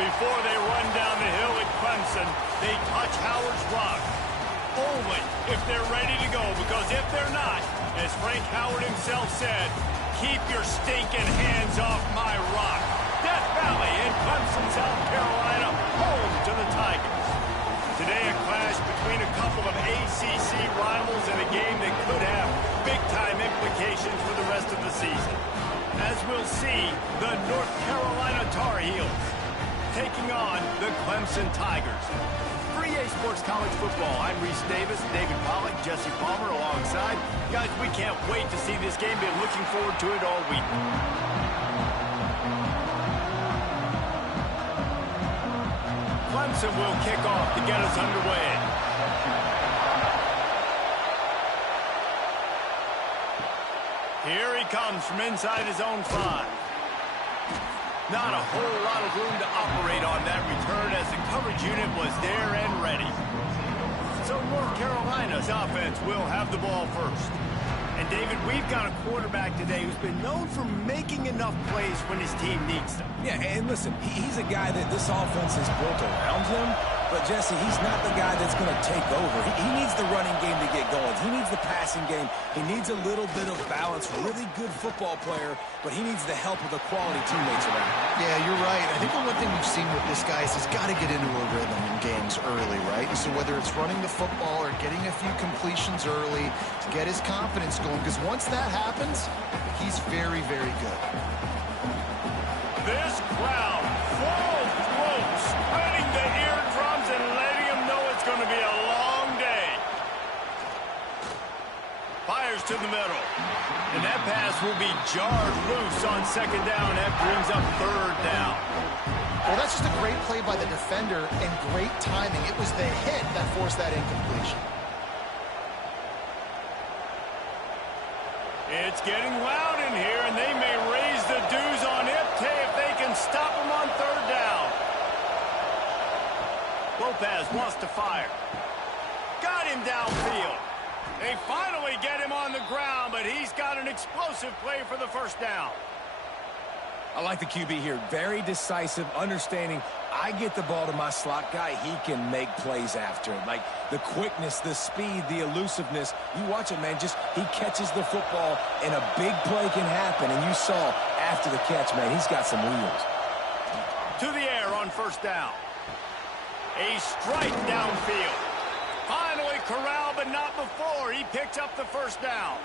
Before they run down the hill at Clemson, they touch Howard's rock. Only if they're ready to go, because if they're not, as Frank Howard himself said, keep your stinking hands off my rock. Death Valley in Clemson, South Carolina, home to the Tigers. Today a clash between a couple of ACC rivals in a game that could have big-time implications for the rest of the season. As we'll see, the North Carolina Tar Heels taking on the Clemson Tigers. For EA Sports College Football, I'm Reese Davis, David Pollack, Jesse Palmer alongside. Guys, we can't wait to see this game. Been looking forward to it all week. Clemson will kick off to get us underway. Here he comes from inside his own 5. Not a whole lot of room to operate on that return as the coverage unit was there and ready. So North Carolina's offense will have the ball first. And David, we've got a quarterback today who's been known for making enough plays when his team needs them. Yeah, and listen, he's a guy that this offense is built around him. But, Jesse, he's not the guy that's going to take over. He needs the running game to get going. He needs the passing game. He needs a little bit of balance. Really good football player, but he needs the help of the quality teammates around him. Yeah, you're right. I think the one thing we've seen with this guy is he's got to get into a rhythm in games early, right? So whether it's running the football or getting a few completions early to get his confidence going, because once that happens, he's very, very good. This crowd, full throat, spreading the eardrums and letting them know it's going to be a long day. Fires to the middle. And that pass will be jarred loose on second down. That brings up third down. Well, that's just a great play by the defender and great timing. It was the hit that forced that incompletion. It's getting loud in here, and they may raise the dues on Iptay if they can stop him on third down. Lopez wants to fire. Got him downfield. They finally get him on the ground, but he's got an explosive play for the first down. I like the QB here. Very decisive, understanding. I get the ball to my slot guy, he can make plays after it. Like the quickness, the speed, the elusiveness. You watch it, man. Just he catches the football, and a big play can happen. And you saw after the catch, man, he's got some wheels. To the air on first down. A strike downfield. Finally corralled, but not before. He picks up the first down.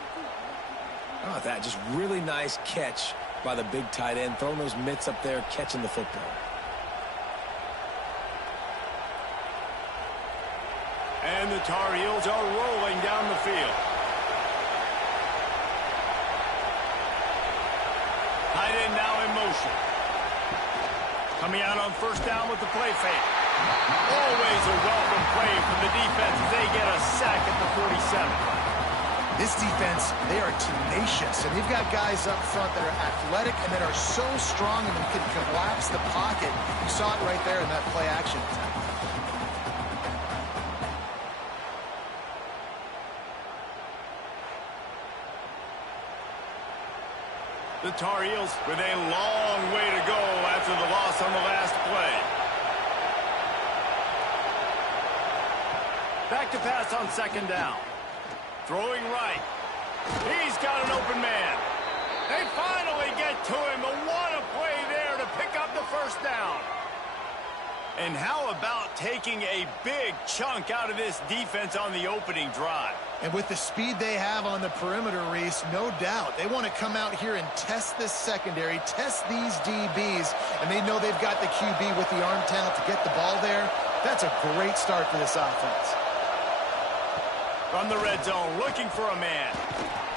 How about that? Just really nice catch by the big tight end, throwing those mitts up there, catching the football. And the Tar Heels are rolling down the field. Tight end now in motion. Coming out on first down with the play fake. Always a welcome play from the defense as they get a sack at the 47. This defense, they are tenacious, and they've got guys up front that are athletic and that are so strong and can collapse the pocket. You saw it right there in that play action. The Tar Heels with a long way to go after the loss on the last play. Back to pass on second down. Throwing right. He's got an open man. They finally get to him, but what a play there to pick up the first down. And how about taking a big chunk out of this defense on the opening drive? And with the speed they have on the perimeter, Reese, no doubt, they want to come out here and test this secondary, test these DBs, and they know they've got the QB with the arm talent to get the ball there. That's a great start for this offense. From the red zone, looking for a man.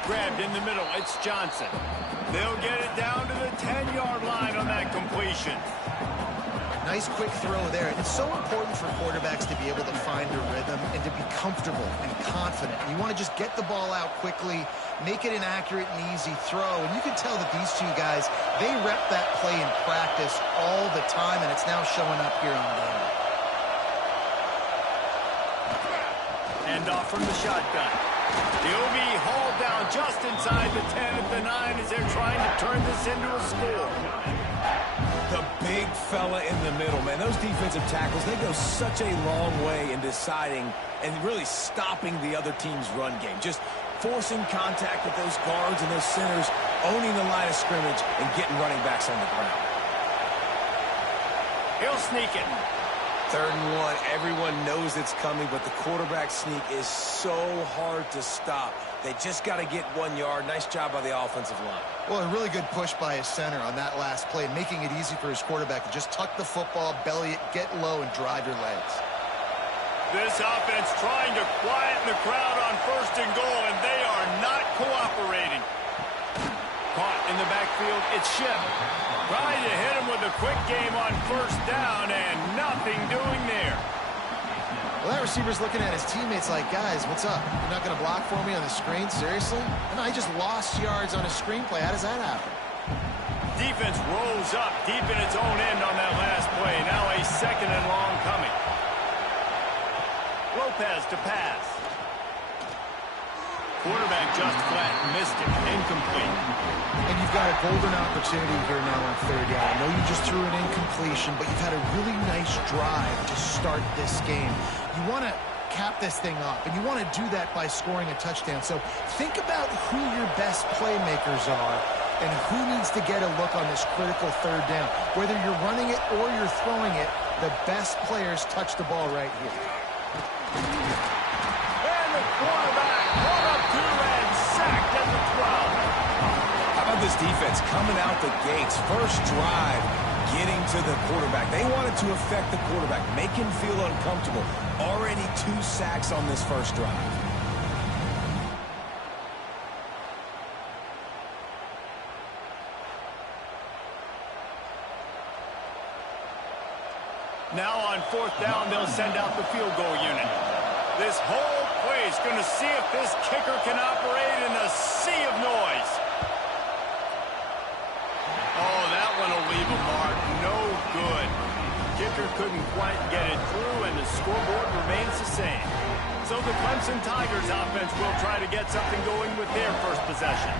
Grabbed in the middle, it's Johnson. They'll get it down to the 10-yard line on that completion. Nice quick throw there. It's so important for quarterbacks to be able to find a rhythm and to be comfortable and confident. You want to just get the ball out quickly, make it an accurate and easy throw. And you can tell that these two guys, they rep that play in practice all the time, and it's now showing up here on game. Hand off from the shotgun. He'll be hauled down just inside the 10 at the 9 as they're trying to turn this into a score. The big fella in the middle, man. Those defensive tackles, they go such a long way in deciding and really stopping the other team's run game. Just forcing contact with those guards and those centers, owning the line of scrimmage, and getting running backs on the ground. He'll sneak it. 3rd and 1. Everyone knows it's coming, but the quarterback sneak is so hard to stop. They just got to get 1 yard. Nice job by the offensive line. Well, a really good push by his center on that last play, making it easy for his quarterback to just tuck the football, belly it, get low, and drive your legs. This offense trying to quieten the crowd on 1st and goal, and they are not cooperating. Caught in the backfield, it's Ship. Trying to hit him with a quick game on 1st down, and nothing doing there. Well, that receiver's looking at his teammates like, guys, what's up? You're not going to block for me on the screen? Seriously? And I just lost yards on a screenplay. How does that happen? Defense rolls up deep in its own end on that last play. Now a 2nd and long coming. Lopez to pass. Quarterback just flat missed it. Incomplete. And you've got a golden opportunity here now on 3rd down. I know you just threw an incompletion, but you've had a really nice drive to start this game. You want to cap this thing off, and you want to do that by scoring a touchdown. So think about who your best playmakers are and who needs to get a look on this critical 3rd down. Whether you're running it or you're throwing it, the best players touch the ball right here. And the quarterback brought up 2 and sacked at the 12. How about this defense coming out the gates? First drive, getting to the quarterback. They wanted to affect the quarterback, make him feel uncomfortable. Already 2 sacks on this first drive. Now on 4th down, they'll send out the field goal unit. This whole play is going to see if this kicker can operate in a sea of noise. Oh, that one will leave a mark. No good. Kicker couldn't quite get it through, and the scoreboard remains the same. So the Clemson Tigers offense will try to get something going with their first possession.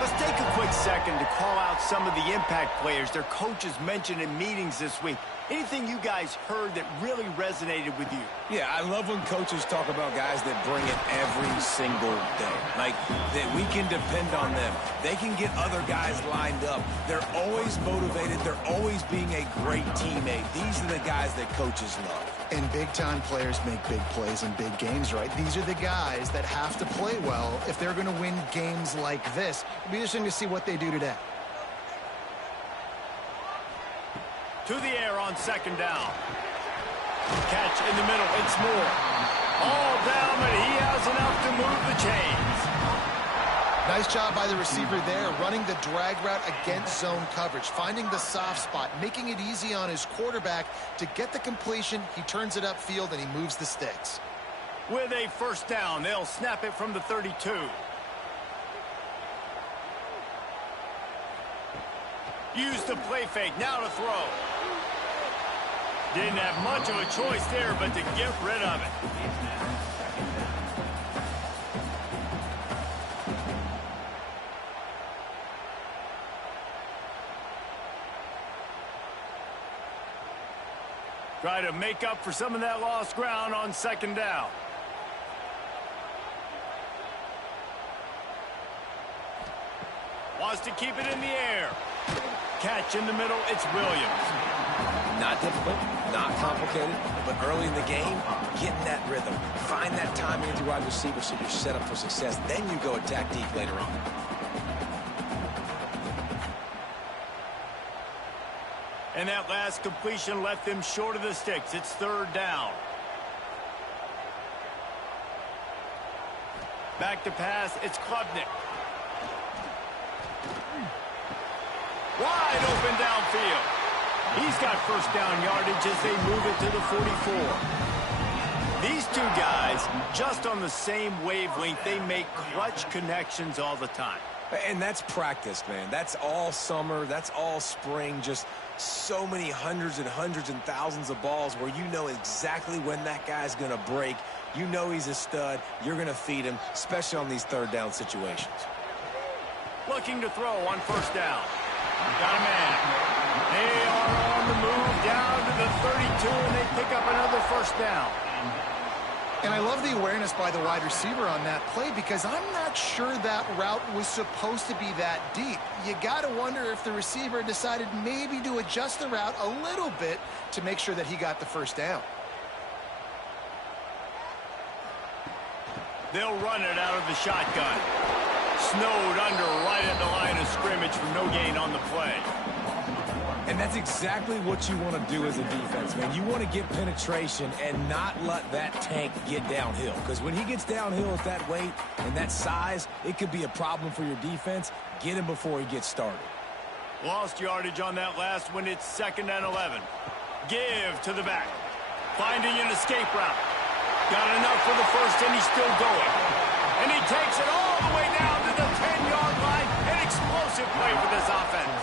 Let's take a quick second to call out some of the impact players their coaches mentioned in meetings this week. Anything you guys heard that really resonated with you? Yeah, I love when coaches talk about guys that bring it every single day. Like, that we can depend on them. They can get other guys lined up. They're always motivated. They're always being a great teammate. These are the guys that coaches love. And big-time players make big plays in big games, right? These are the guys that have to play well if they're going to win games like this. It'll be interesting to see what they do today. To the air on 2nd down. Catch in the middle. It's Moore. All down, but he has enough to move the chains. Nice job by the receiver there, running the drag route against zone coverage, finding the soft spot, making it easy on his quarterback to get the completion. He turns it upfield, and he moves the sticks. With a 1st down, they'll snap it from the 32. Use the play fake, now to throw. Didn't have much of a choice there, but to get rid of it. Try to make up for some of that lost ground on 2nd down. Wants to keep it in the air. Catch in the middle, it's Williams. Not difficult, not complicated, but early in the game, getting that rhythm. Find that timing with your wide receiver so you're set up for success. Then you go attack deep later on. And that last completion left them short of the sticks. It's 3rd down. Back to pass, it's Klubnik. Wide open downfield. He's got 1st down yardage as they move it to the 44. These 2 guys, just on the same wavelength, they make clutch connections all the time. And that's practice, man. That's all summer. That's all spring. Just so many hundreds and thousands of balls where you know exactly when that guy's going to break. You know he's a stud. You're going to feed him, especially on these 3rd down situations. Looking to throw on 1st down. Got a man. They are on the move down to the 32, and they pick up another first down. And I love the awareness by the wide receiver on that play because I'm not sure that route was supposed to be that deep. You got to wonder if the receiver decided maybe to adjust the route a little bit to make sure that he got the first down. They'll run it out of the shotgun. Snowed under right at the line of scrimmage for no gain on the play. And that's exactly what you want to do as a defense, man. You want to get penetration and not let that tank get downhill. Because when he gets downhill at that weight and that size, it could be a problem for your defense. Get him before he gets started. Lost yardage on that last one. It's 2nd and 11. Give to the back. Finding an escape route. Got enough for the first, and he's still going. And he takes it all the way down to the 10-yard line. An explosive play for this offense.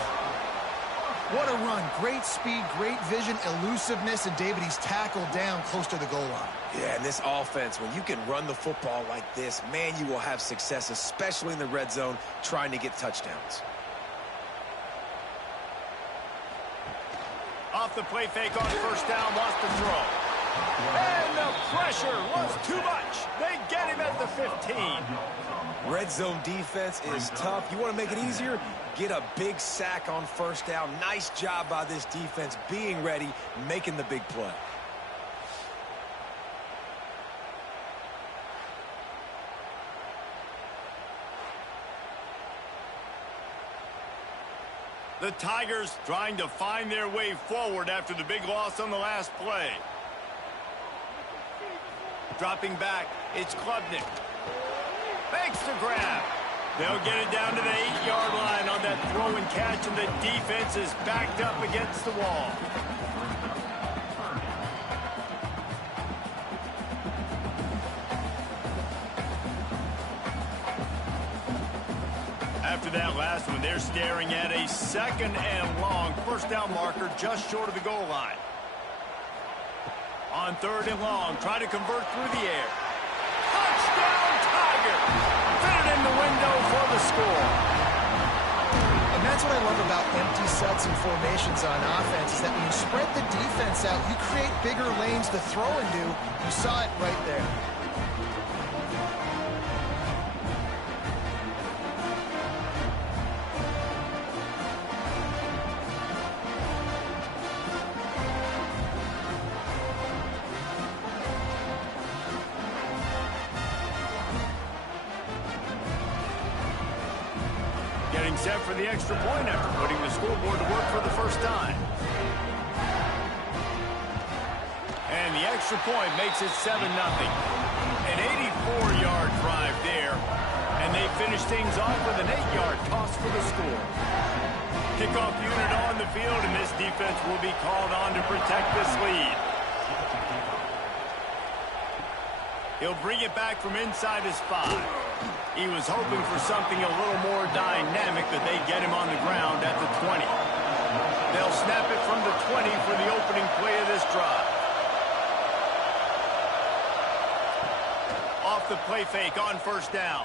What a run. Great speed, great vision, elusiveness, and David, he's tackled down close to the goal line. Yeah, and this offense, when you can run the football like this, man, you will have success, especially in the red zone, trying to get touchdowns. Off the play fake on first down, lost the throw. And the pressure was too much. They get him at the 15. Red zone defense is tough. You want to make it easier? Get a big sack on first down. Nice job by this defense being ready, making the big play. The Tigers trying to find their way forward after the big loss on the last play. Dropping back, it's Klubnik. Makes the grab. They'll get it down to the 8-yard line on that throw and catch, and the defense is backed up against the wall. After that last one, they're staring at a 2nd and long. First down marker just short of the goal line. On 3rd and long, try to convert through the air. Touchdown, Tigers! Fit it in the window for the score. And that's what I love about empty sets and formations on offense, is that when you spread the defense out, you create bigger lanes to throw into. You saw it right there. Getting set for the extra point after putting the scoreboard to work for the first time. And the extra point makes it 7-0. An 84-yard drive there. And they finish things off with an 8-yard toss for the score. Kickoff unit on the field, and this defense will be called on to protect this lead. He'll bring it back from inside his 5. He was hoping for something a little more dynamic, but they get him on the ground at the 20. They'll snap it from the 20 for the opening play of this drive. Off the play fake on first down.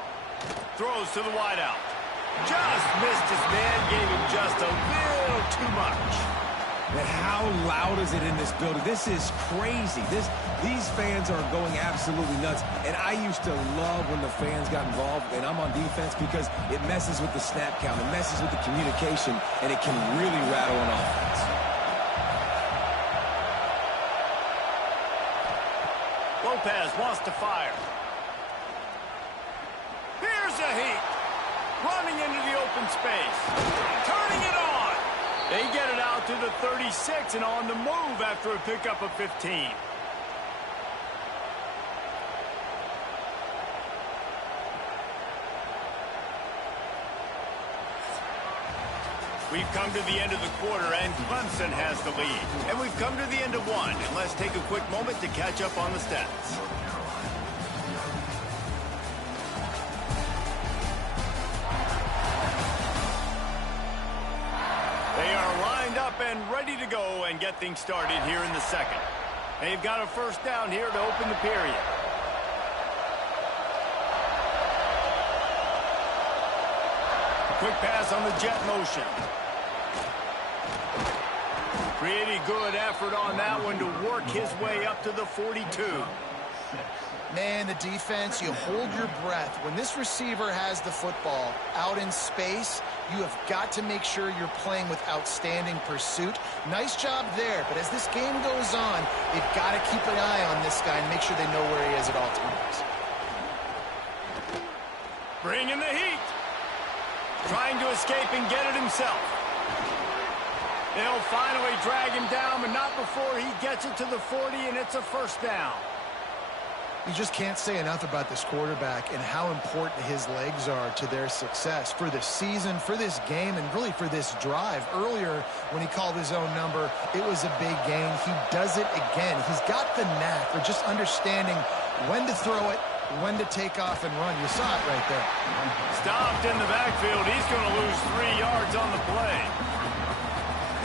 Throws to the wideout. Just missed his man, gave him just a little too much. Man, how loud is it in this building? This is crazy. These fans are going absolutely nuts. And I used to love when the fans got involved, and I'm on defense, because it messes with the snap count. It messes with the communication, and it can really rattle an offense. Lopez wants to fire. Here's a heat. Running into the open space. Turning it on. They get it out to the 36 and on the move after a pickup of 15. We've come to the end of the quarter, and Clemson has the lead. And we've come to the end of one, and let's take a quick moment to catch up on the stats. They are lined up and ready to go and get things started here in the second. They've got a first down here to open the period. Quick pass on the jet motion. Pretty good effort on that one to work his way up to the 42. Man, the defense, you hold your breath. When this receiver has the football out in space, you have got to make sure you're playing with outstanding pursuit. Nice job there, but as this game goes on, they've got to keep an eye on this guy and make sure they know where he is at all times. Bringing the heat. Trying to escape and get it himself. They'll finally drag him down, but not before he gets it to the 40, and it's a first down. You just can't say enough about this quarterback and how important his legs are to their success for the season, for this game, and really for this drive. Earlier, when he called his own number, it was a big gain. He does it again. He's got the knack for just understanding when to throw it, when to take off and run. You saw it right there. Stopped in the backfield. He's going to lose 3 yards on the play.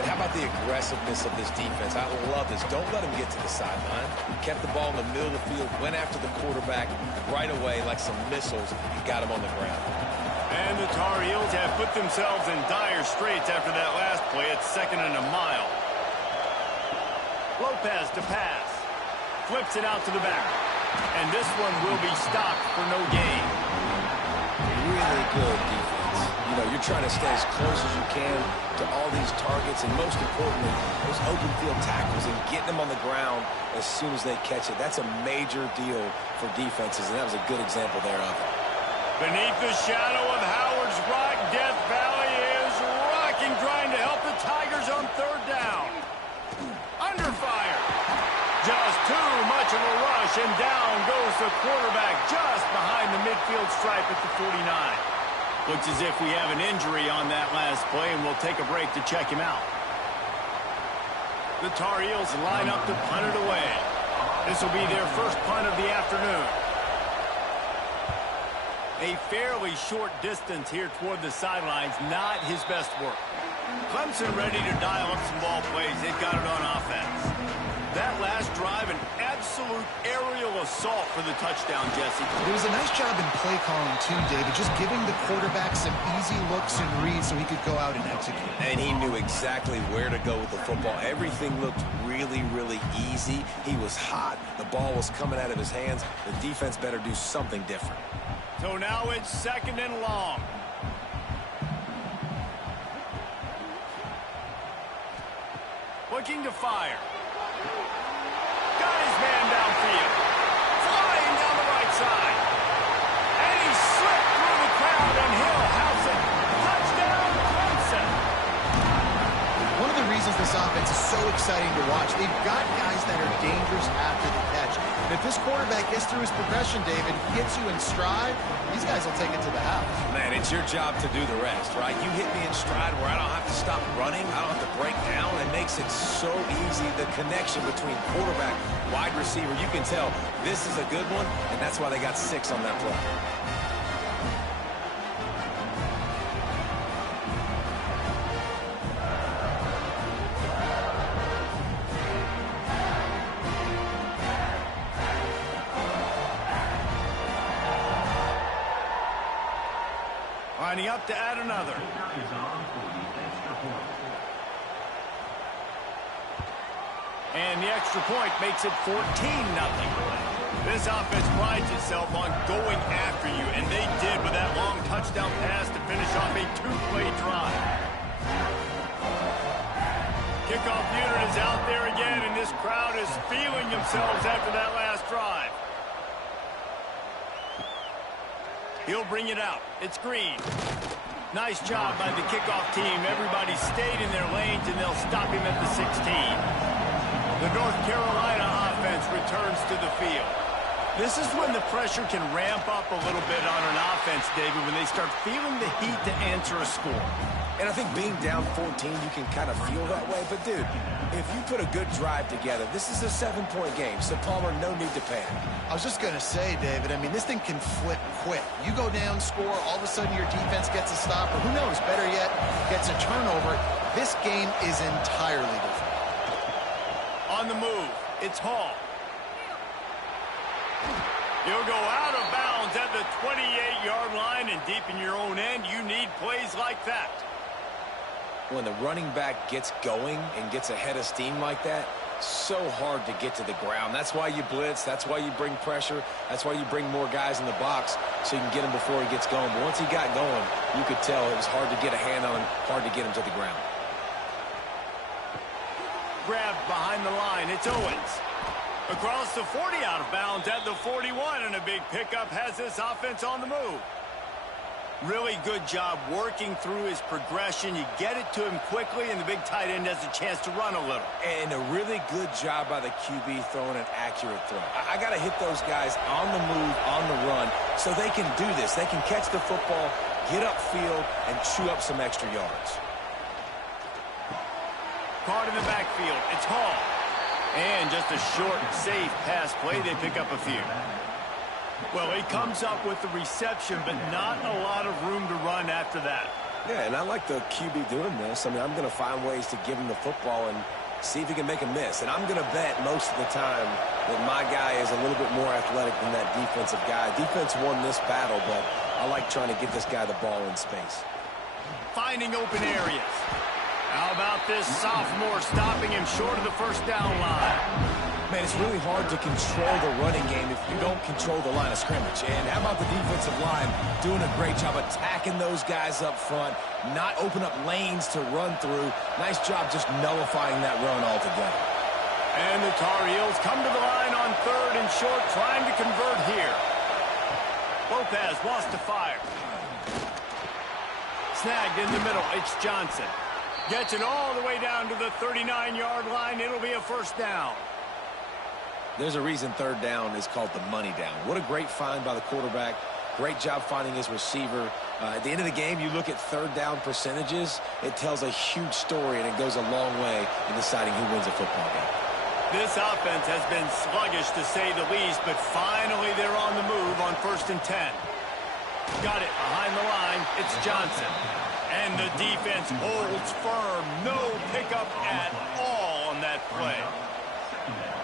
And how about the aggressiveness of this defense? I love this. Don't let him get to the sideline. Kept the ball in the middle of the field, went after the quarterback right away like some missiles, and got him on the ground. And the Tar Heels have put themselves in dire straits after that last play. It's 2nd and a mile. Lopez to pass. Flips it out to the back. And this one will be stopped for no gain. Really good defense. You know, you're trying to stay as close as you can to all these targets, and most importantly, those open field tackles and getting them on the ground as soon as they catch it. That's a major deal for defenses, and that was a good example there of it. Beneath the shadow of Howard's Rock, Death Valley is rocking, trying to help the Tigers on 3rd down. Under fire. Just too much of a rush, and down goes the quarterback just behind the midfield stripe at the 49. Looks as if we have an injury on that last play, and we'll take a break to check him out. The Tar Heels line up to punt it away. This will be their first punt of the afternoon. A fairly short distance here toward the sidelines, not his best work. Clemson ready to dial up some ball plays. They've got it on offense. That last drive, an absolute aerial assault for the touchdown, Jesse. It was a nice job in play calling, too, David, just giving the quarterback some easy looks and reads so he could go out and execute. And he knew exactly where to go with the football. Everything looked really, really easy. He was hot. The ball was coming out of his hands. The defense better do something different. So now it's 2nd and long. Looking to fire. Got his man downfield. Flying down the right side. And he slipped through the crowd, and he'll house it. Touchdown, Clemson. One of the reasons this offense is so exciting to watch, they've got guys that are dangerous after the catch. And if this quarterback gets through his progression, David, hits you in stride, these guys will take it to the house. Man, it's your job to do the rest, right? You hit me in stride where I don't have to stop running. I don't have to break down. It makes it so easy, the connection between quarterback, wide receiver. You can tell this is a good one, and that's why they got 6 on that play. Lining up to add another. And the extra point makes it 14-0. This offense prides itself on going after you, and they did with that long touchdown pass to finish off a 2-play drive. Kickoff unit is out there again, and this crowd is feeling themselves after that last drive. He'll bring it out. It's Green. Nice job by the kickoff team. Everybody stayed in their lanes, and they'll stop him at the 16. The North Carolina offense returns to the field. This is when the pressure can ramp up a little bit on an offense, David, when they start feeling the heat to answer a score. And I think being down 14, you can kind of feel that way. But, dude, if you put a good drive together, this is a 7-point game. So, Palmer, no need to panic. I was just going to say, David, I mean, this thing can flip quick. You go down, score, all of a sudden your defense gets a stop, or who knows, better yet, gets a turnover. This game is entirely different. On the move, it's Hall. You'll go out of bounds at the 28-yard line, and deep in your own end, you need plays like that. when the running back gets going and gets ahead of steam like that, so hard to get to the ground. That's why you blitz. That's why you bring pressure. That's why you bring more guys in the box so you can get him before he gets going. But once he got going, you could tell it was hard to get a hand on him, hard to get him to the ground. Grabbed behind the line. It's Owens. Across the 40, out of bounds at the 41, and a big pickup has this offense on the move. Really good job working through his progression. You get it to him quickly, and the big tight end has a chance to run a little. And a really good job by the QB throwing an accurate throw. I got to hit those guys on the move, on the run, so they can do this. They can catch the football, get upfield, and chew up some extra yards. Caught in the backfield. It's Hall. And just a short, safe pass play. They pick up a few. Well, he comes up with the reception, but not a lot of room to run after that. Yeah, and I like the QB doing this. I mean, I'm going to find ways to give him the football and see if he can make a miss. And I'm going to bet most of the time that my guy is a little bit more athletic than that defensive guy. Defense won this battle, but I like trying to get this guy the ball in space. Finding open areas. How about this sophomore stopping him short of the first down line? Man, it's really hard to control the running game if you don't control the line of scrimmage. And how about the defensive line doing a great job attacking those guys up front, not open up lanes to run through. Nice job just nullifying that run altogether. And the Tar Heels come to the line on 3rd and short, trying to convert here. Lopez wants to fire. Snagged in the middle. It's Johnson. Gets it all the way down to the 39-yard line. It'll be a first down. There's a reason 3rd down is called the money down. What a great find by the quarterback. Great job finding his receiver. At the end of the game, you look at 3rd down percentages. It tells a huge story, and it goes a long way in deciding who wins a football game. This offense has been sluggish, to say the least, but finally they're on the move on 1st and 10. Got it behind the line. It's Johnson. And the defense holds firm. No pickup at all on that play.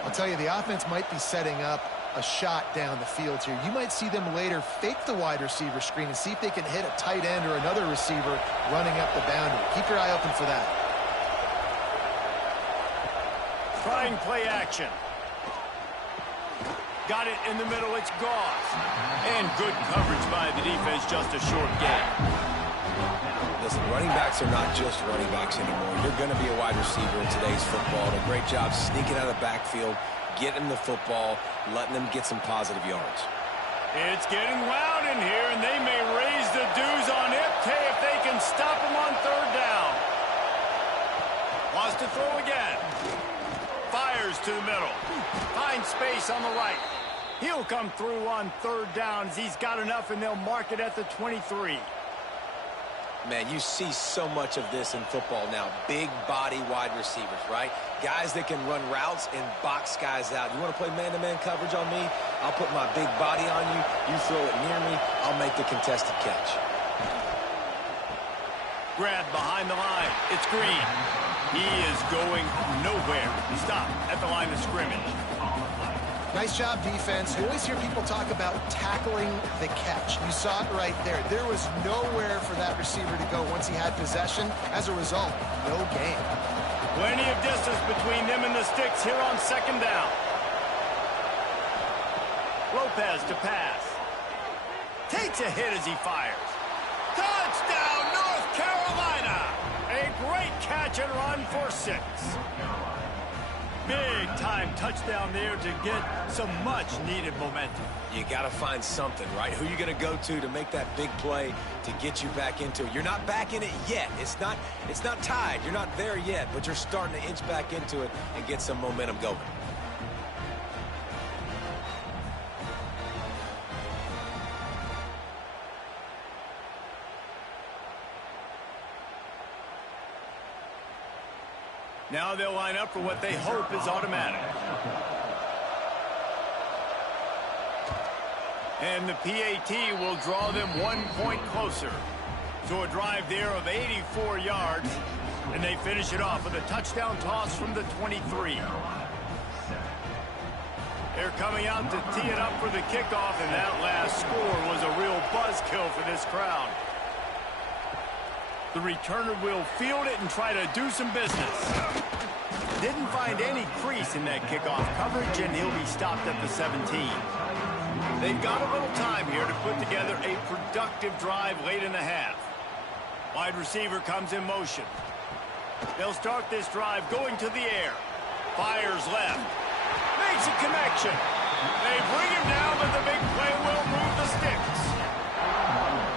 I'll tell you, the offense might be setting up a shot down the field here. You might see them later fake the wide receiver screen and see if they can hit a tight end or another receiver running up the boundary. Keep your eye open for that. Trying play action. Got it in the middle. It's Goss. And good coverage by the defense. Just a short gain. Listen, running backs are not just running backs anymore. You're going to be a wide receiver in today's football. And a great job sneaking out of the backfield, getting the football, letting them get some positive yards. It's getting loud in here, and they may raise the dues on Ipte if they can stop him on 3rd down. Wants to throw again. Fires to the middle. Finds space on the right. He'll come through on 3rd down as he's got enough, and they'll mark it at the 23. Man, you see so much of this in football now. Big body wide receivers, right? Guys that can run routes and box guys out. You want to play man-to-man coverage on me? I'll put my big body on you. You throw it near me, I'll make the contested catch. Grabbed behind the line. It's Green. He is going nowhere. Stop at the line of scrimmage. Nice job, defense. You always hear people talk about tackling the catch. You saw it right there. There was nowhere for that receiver to go once he had possession. As a result, no gain. Plenty of distance between them and the sticks here on 2nd down. Lopez to pass. Takes a hit as he fires. Touchdown, North Carolina! A great catch and run for 6. Big-time touchdown there to get some much-needed momentum. You got to find something, right? Who you going to go to make that big play to get you back into it? You're not back in it yet. It's not tied. You're not there yet, but you're starting to inch back into it and get some momentum going. Now they'll line up for what they hope is automatic. And the PAT will draw them 1 point closer. So a drive there of 84 yards, and they finish it off with a touchdown toss from the 23. They're coming out to tee it up for the kickoff, and that last score was a real buzzkill for this crowd. The returner will field it and try to do some business. Didn't find any crease in that kickoff coverage, and he'll be stopped at the 17. They've got a little time here to put together a productive drive late in the half. Wide receiver comes in motion. They'll start this drive going to the air. Fires left. Makes a connection. They bring him down, but the big play will move the sticks.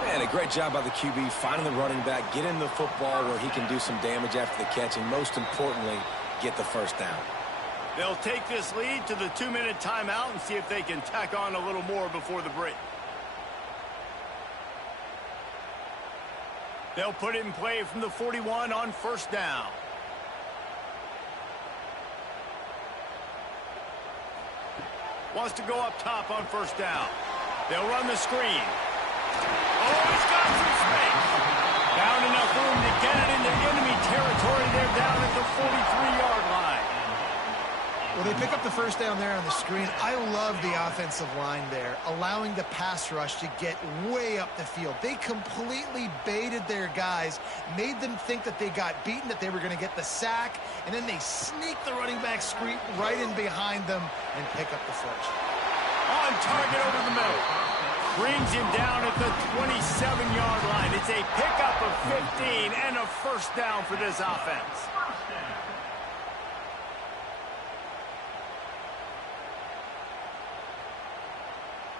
Man, a great job by the QB finding the running back, getting the football where he can do some damage after the catch, and most importantly, get the first down. They'll take this lead to the 2-minute timeout and see if they can tack on a little more before the break. They'll put it in play from the 41 on first down. Wants to go up top on first down. They'll run the screen. Oh, he's got some space. Found enough room to get it into enemy territory. They're down at the 43-yard line. Well, they pick up the first down there on the screen. I love the offensive line there, allowing the pass rush to get way up the field. They completely baited their guys, made them think that they got beaten, that they were going to get the sack, and then they sneak the running back screen right in behind them and pick up the first. On target over the middle. Brings him down at the 27-yard line. It's a pickup of 15 and a first down for this offense.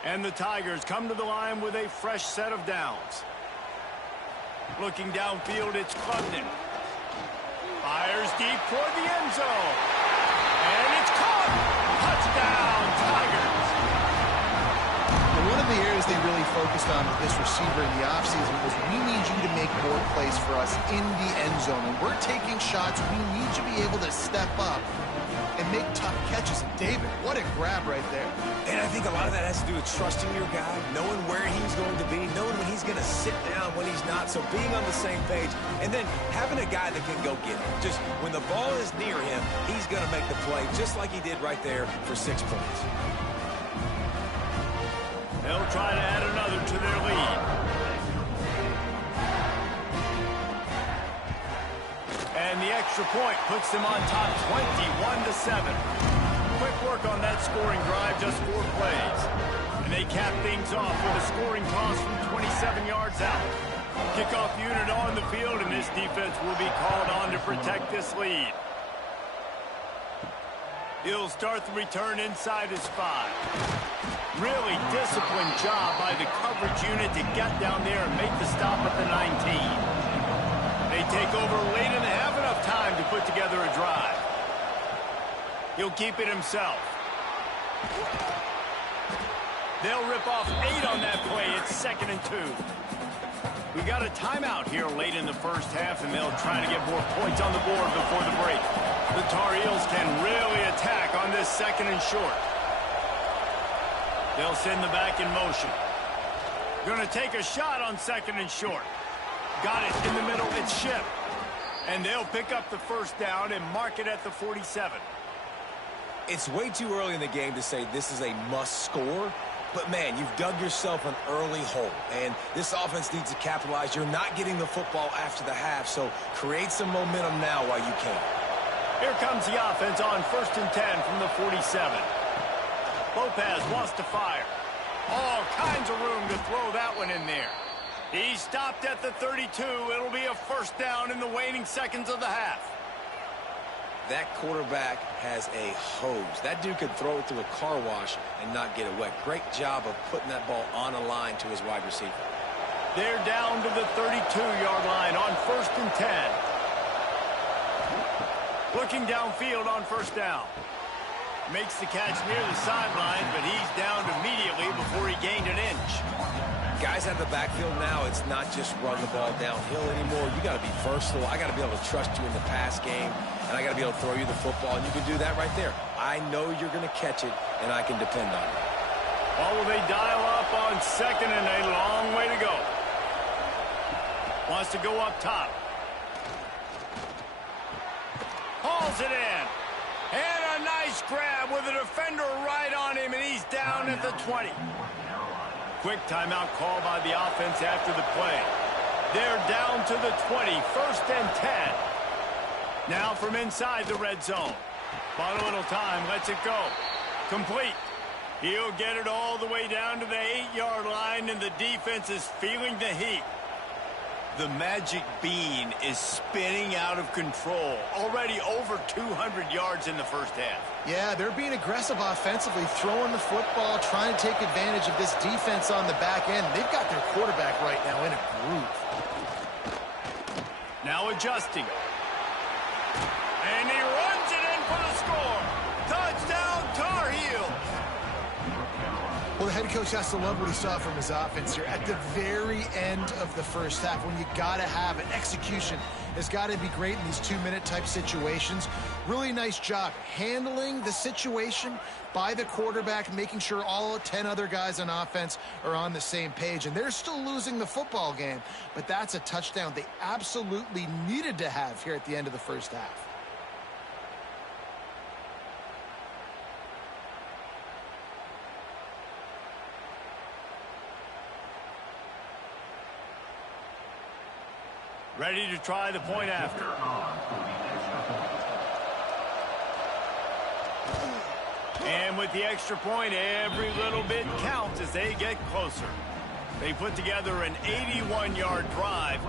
And the Tigers come to the line with a fresh set of downs. Looking downfield, it's Clemson. Fires deep toward the end zone. And it's caught. Touchdown, Tigers. One of the areas they really focused on with this receiver in the offseason was we need you to make more plays for us in the end zone. When we're taking shots, we need you to be able to step up and make tough catches. And David, what a grab right there. And I think a lot of that has to do with trusting your guy, knowing where he's going to be, knowing when he's going to sit down, when he's not. So being on the same page, and then having a guy that can go get it. Just when the ball is near him, he's going to make the play, just like he did right there for 6 points. They'll try to add another to their lead. And the extra point puts them on top 21-7. Quick work on that scoring drive, just 4 plays. And they cap things off with a scoring toss from 27 yards out. Kickoff unit on the field, and this defense will be called on to protect this lead. He'll start the return inside his 5. Really disciplined job by the coverage unit to get down there and make the stop at the 19. They take over late in the half, enough time to put together a drive. He'll keep it himself. They'll rip off 8 on that play. It's 2nd and 2. We got a timeout here late in the first half, and they'll try to get more points on the board before the break. The Tar Heels can really attack on this 2nd and short. They'll send the back in motion. Going to take a shot on 2nd and short. Got it in the middle. It's Ship. And they'll pick up the first down and mark it at the 47. It's way too early in the game to say this is a must score. But, man, you've dug yourself an early hole. And this offense needs to capitalize. You're not getting the football after the half, so create some momentum now while you can. Here comes the offense on 1st and 10 from the 47. Lopez wants to fire. All kinds of room to throw that one in there. He's stopped at the 32. It'll be a first down in the waning seconds of the half. That quarterback has a hose. That dude could throw it through a car wash and not get it wet. Great job of putting that ball on a line to his wide receiver. They're down to the 32-yard line on 1st and 10. Looking downfield on first down. Makes the catch near the sideline, but he's down immediately before he gained an inch. Guys out of the backfield now, it's not just run the ball downhill anymore. You got to be versatile. I got to be able to trust you in the pass game, and I got to be able to throw you the football, and you can do that right there. I know you're going to catch it, and I can depend on it. Well, will they dial up on 2nd and a long way to go? Wants to go up top. Hauls it in. And a nice grab with a defender right on him, and he's down at the 20. Quick timeout call by the offense after the play. They're down to the 20, 1st and 10. Now from inside the red zone. Bought a little time, lets it go. Complete. He'll get it all the way down to the 8-yard line, and the defense is feeling the heat. The magic bean is spinning out of control. Already over 200 yards in the first half. Yeah, they're being aggressive offensively, throwing the football, trying to take advantage of this defense on the back end. They've got their quarterback right now in a groove. Now adjusting. And he runs it in for the score. Touchdown, Tar Heels. Well, the head coach has to love what he saw from his offense here at the very end of the first half, when you got to have an execution. It's got to be great in these 2-minute type situations. Really nice job handling the situation by the quarterback, making sure all 10 other guys on offense are on the same page. And they're still losing the football game, but that's a touchdown they absolutely needed to have here at the end of the first half. Ready to try the point after. And with the extra point, every little bit counts as they get closer. They put together an 81-yard drive,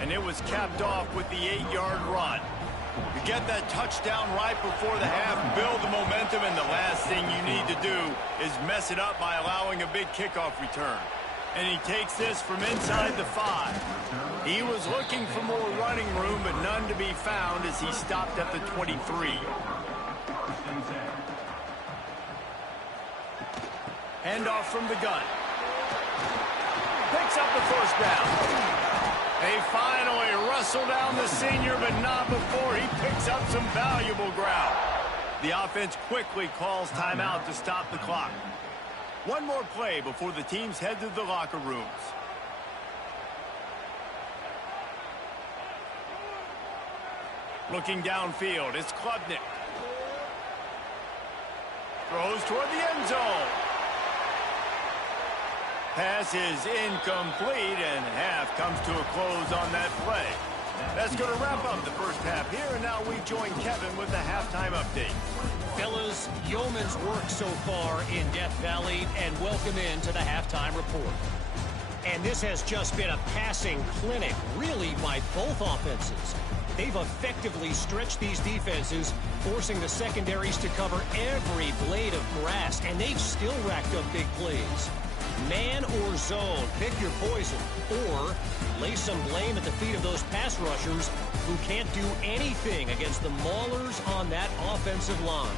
and it was capped off with the 8-yard run. You get that touchdown right before the half, build the momentum, and the last thing you need to do is mess it up by allowing a big kickoff return. And he takes this from inside the 5. He was looking for more running room, but none to be found as he stopped at the 23. Handoff from the gun. Picks up the first down. They finally wrestle down the senior, but not before he picks up some valuable ground. The offense quickly calls timeout to stop the clock. One more play before the teams head to the locker rooms. Looking downfield, it's Klubnik. Throws toward the end zone. Pass is incomplete, and half comes to a close on that play. That's going to wrap up the first half here, and now we join Kevin with the halftime update. Fellas, yeoman's work so far in Death Valley, and welcome into the halftime report. And this has just been a passing clinic, really, by both offenses. They've effectively stretched these defenses, forcing the secondaries to cover every blade of grass, and they've still racked up big plays. Man or zone, pick your poison, or lay some blame at the feet of those pass rushers who can't do anything against the maulers on that offensive line.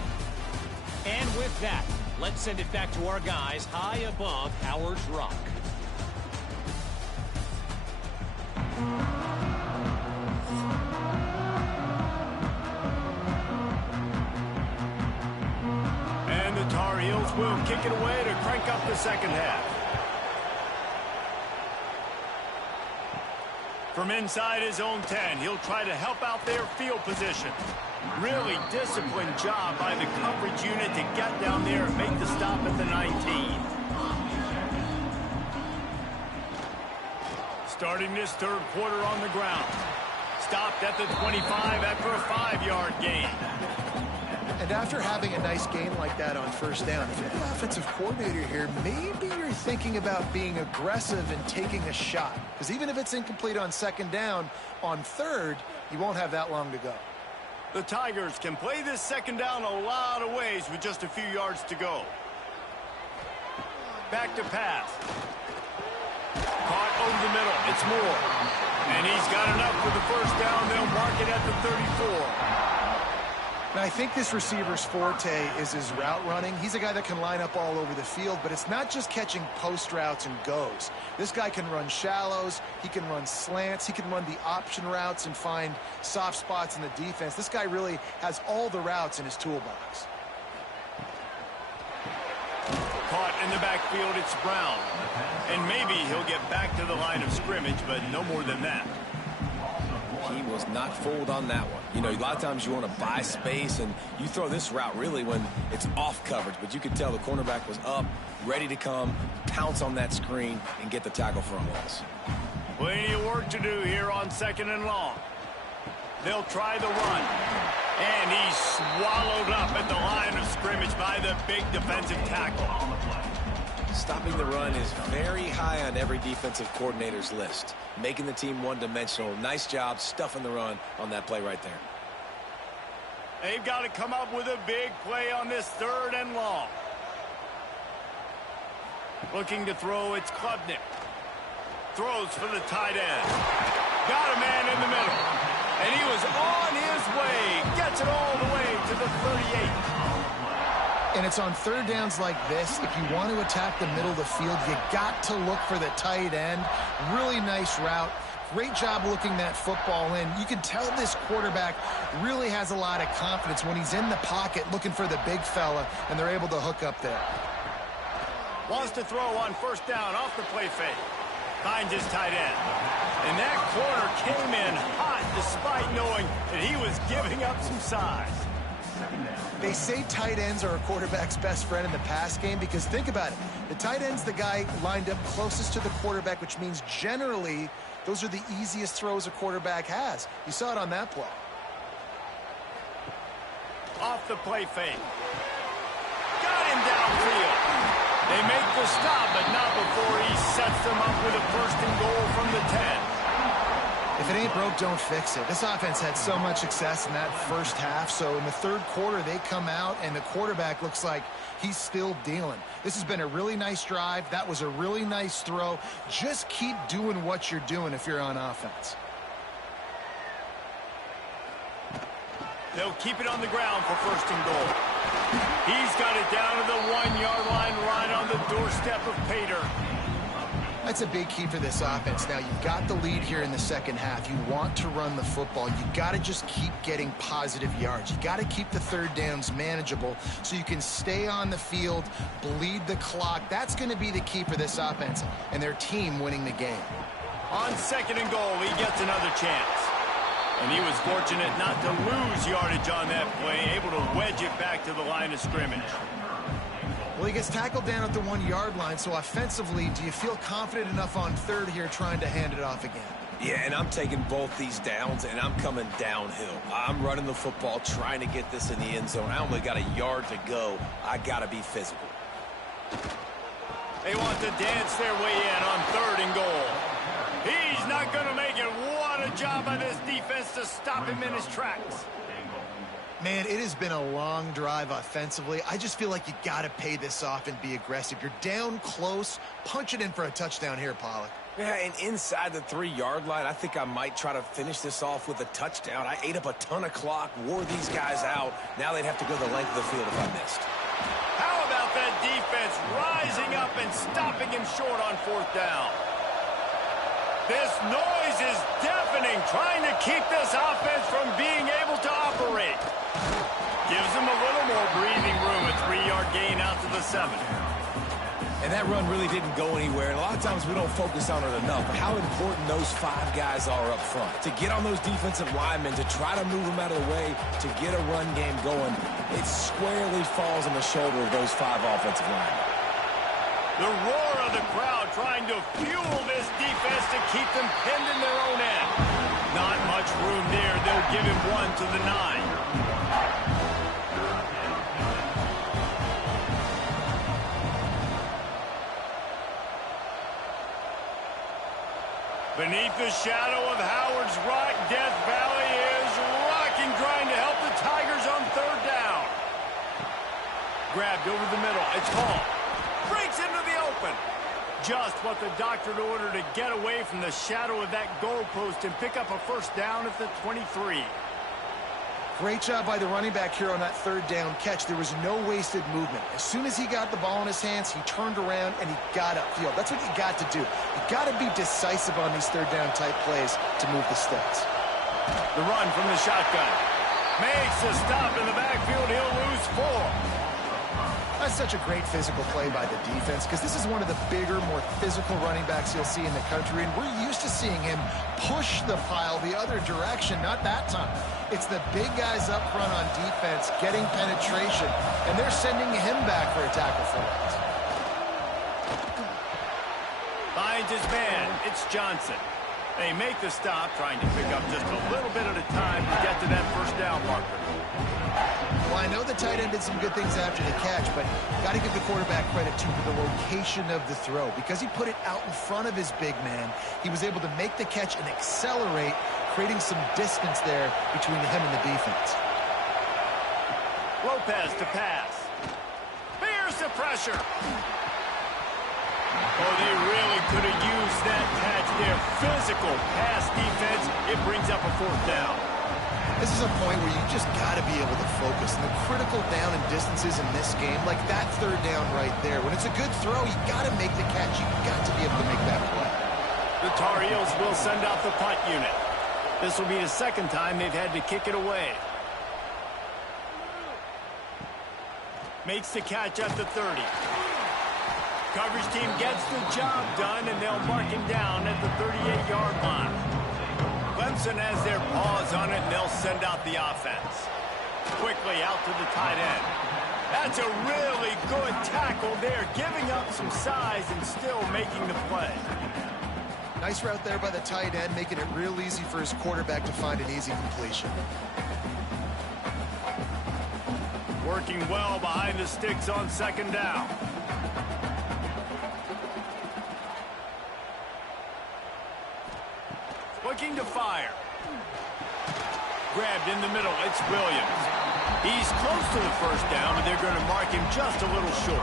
And with that, let's send it back to our guys high above Howard's Rock. And the Tar Heels will kick it away to crank up the second half. From inside his own 10, he'll try to help out their field position. Really disciplined job by the coverage unit to get down there and make the stop at the 19. Starting this third quarter on the ground. Stopped at the 25 after a 5-yard gain. And after having a nice game like that on first down, if you're the offensive coordinator here, maybe you're thinking about being aggressive and taking a shot. Because even if it's incomplete on second down, on third, you won't have that long to go. The Tigers can play this second down a lot of ways with just a few yards to go. Back to pass. Caught over the middle. It's Moore. And he's got enough for the first down. They'll mark it at the 34. Now, I think this receiver's forte is his route running. He's a guy that can line up all over the field, but it's not just catching post routes and goes. This guy can run shallows, he can run slants, he can run the option routes and find soft spots in the defense. This guy really has all the routes in his toolbox. Caught in the backfield, it's Brown. And maybe he'll get back to the line of scrimmage, but no more than that. He was not fooled on that one. You know, a lot of times you want to buy space, and you throw this route really when it's off coverage. But you could tell the cornerback was up, ready to come, pounce on that screen, and get the tackle for a loss. Plenty of work to do here on 2nd and long. They'll try the run. And he's swallowed up at the line of scrimmage by the big defensive tackle. Stopping the run is very high on every defensive coordinator's list. Making the team one-dimensional. Nice job stuffing the run on that play right there. They've got to come up with a big play on this 3rd and long. Looking to throw, it's Klubnik. Throws for the tight end. Got a man in the middle. And he was on his way. Gets it all the way to the 38. And it's on 3rd downs like this. If you want to attack the middle of the field, you got to look for the tight end. Really nice route. Great job looking that football in. You can tell this quarterback really has a lot of confidence when he's in the pocket looking for the big fella, and they're able to hook up there. Wants to throw on 1st down off the play fake. Finds his tight end. And that corner came in hot despite knowing that he was giving up some size. They say tight ends are a quarterback's best friend in the pass game because think about it. The tight end's the guy lined up closest to the quarterback, which means generally those are the easiest throws a quarterback has. You saw it on that play. Off the play fake. Got him downfield. They make the stop, but not before he sets them up with a 1st and goal from the 10. If it ain't broke, don't fix it. This offense had so much success in that 1st half, so in the 3rd quarter, they come out, and the quarterback looks like he's still dealing. This has been a really nice drive. That was a really nice throw. Just keep doing what you're doing if you're on offense. They'll keep it on the ground for 1st and goal. He's got it down to the 1-yard line right on the doorstep of Pater. That's a big key for this offense. Now, you've got the lead here in the 2nd half. You want to run the football. You got to just keep getting positive yards. You got to keep the 3rd downs manageable so you can stay on the field, bleed the clock. That's going to be the key for this offense and their team winning the game. On 2nd and goal, he gets another chance. And he was fortunate not to lose yardage on that play, able to wedge it back to the line of scrimmage. Well, he gets tackled down at the 1-yard line, so offensively, do you feel confident enough on 3rd here trying to hand it off again? Yeah, and I'm taking both these downs, and I'm coming downhill. I'm running the football, trying to get this in the end zone. I only got a yard to go. I got to be physical. They want to dance their way in on 3rd and goal. He's not going to make it. What a job by this defense to stop him in his tracks. Man, it has been a long drive offensively. I just feel like you got to pay this off and be aggressive. You're down close. Punch it in for a touchdown here, Pollock. Yeah, and inside the 3-yard line, I think I might try to finish this off with a touchdown. I ate up a ton of clock, wore these guys out. Now they'd have to go the length of the field if I missed. How about that defense rising up and stopping him short on 4th down? This noise is deafening, trying to keep this offense from being able to operate. Gives them a little more breathing room, a 3-yard gain out to the 7. And that run really didn't go anywhere. And a lot of times we don't focus on it enough. But how important those 5 guys are up front. To get on those defensive linemen, to try to move them out of the way, to get a run game going, it squarely falls on the shoulder of those 5 offensive linemen. The roar of the crowd trying to fuel this defense to keep them pinned in their own end. Not much room there. They'll give him 1 to the 9. Beneath the shadow of Howard's Rock, Death Valley is rocking, trying to help the Tigers on 3rd down. Grabbed over the middle. It's called. Breaks into the open. Just what the doctor ordered to get away from the shadow of that goalpost and pick up a 1st down at the 23. Great job by the running back here on that 3rd down catch. There was no wasted movement. As soon as he got the ball in his hands, he turned around and he got upfield. That's what you got to do. You got to be decisive on these 3rd down type plays to move the sticks. The run from the shotgun. Makes a stop in the backfield. He'll lose 4. That's such a great physical play by the defense because this is one of the bigger, more physical running backs you'll see in the country, and we're used to seeing him push the pile the other direction. Not that time. It's the big guys up front on defense getting penetration, and they're sending him back for a tackle for it. Finds his man. It's Johnson. They make the stop, trying to pick up just a little bit at a time to get to that first down marker. Well, I know the tight end did some good things after the catch, but got to give the quarterback credit to the location of the throw. Because he put it out in front of his big man, he was able to make the catch and accelerate, creating some distance there between him and the defense. Lopez to pass. Bears the pressure. Oh, they really could have used that catch there. Physical pass defense. It brings up a fourth down. This is a point where you just got to be able to focus. And the critical down and distances in this game, like that third down right there, when it's a good throw, you got to make the catch. You got to be able to make that play. The Tar Heels will send out the punt unit. This will be the second time they've had to kick it away. Makes the catch at the 30. Coverage team gets the job done, and they'll mark him down at the 38-yard line. Clemson has their paws on it, and they'll send out the offense. Quickly out to the tight end. That's a really good tackle there, giving up some size and still making the play. Nice route there by the tight end, making it real easy for his quarterback to find an easy completion. Working well behind the sticks on second down. Looking to fire. Grabbed in the middle. It's Williams. He's close to the first down, and they're going to mark him just a little short.